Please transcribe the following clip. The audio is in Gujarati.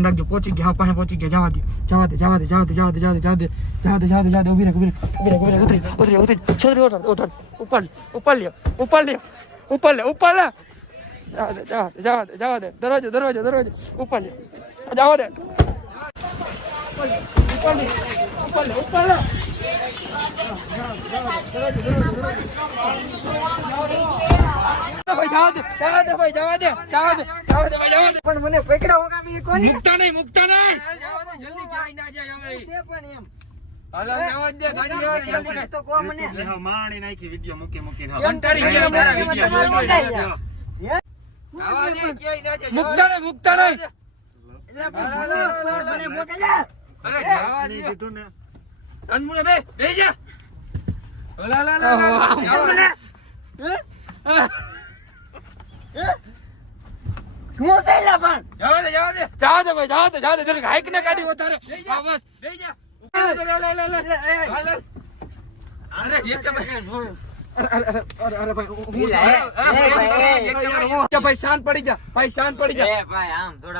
ઢાંકણ રાખજો. પહોંચી ગયા, પાસે પહોંચી ગયા. જવા દે ઉભી રહે ઉતરી છત્રી ઓઢાડ ઉપર લે જવા દે દરવાજો ઉપર લે જવા દે ઉપર લે જવા દે પણ મને પકડા હોગા મે કોની મુકતા નહીં જલ્દી જાય ના જાય હવે છે પણ એમ હાલો જવા દે ગાડી જલ્દી તો કો મને માણી નાખી વિડિયો મૂકી કેમ કરી ગયા મારા વિડિયો મુકતા નહીં મને મોકલ્યા અરે જવા દે કીધું ને અનમુને બે જા હું થઈલા પણ જવા દે જલ્દી હાઈક ને ગાડી વધારે હા બસ અરે જે કે ભાઈ ભાઈ શાંત પડી જા ભાઈ આમ થોડા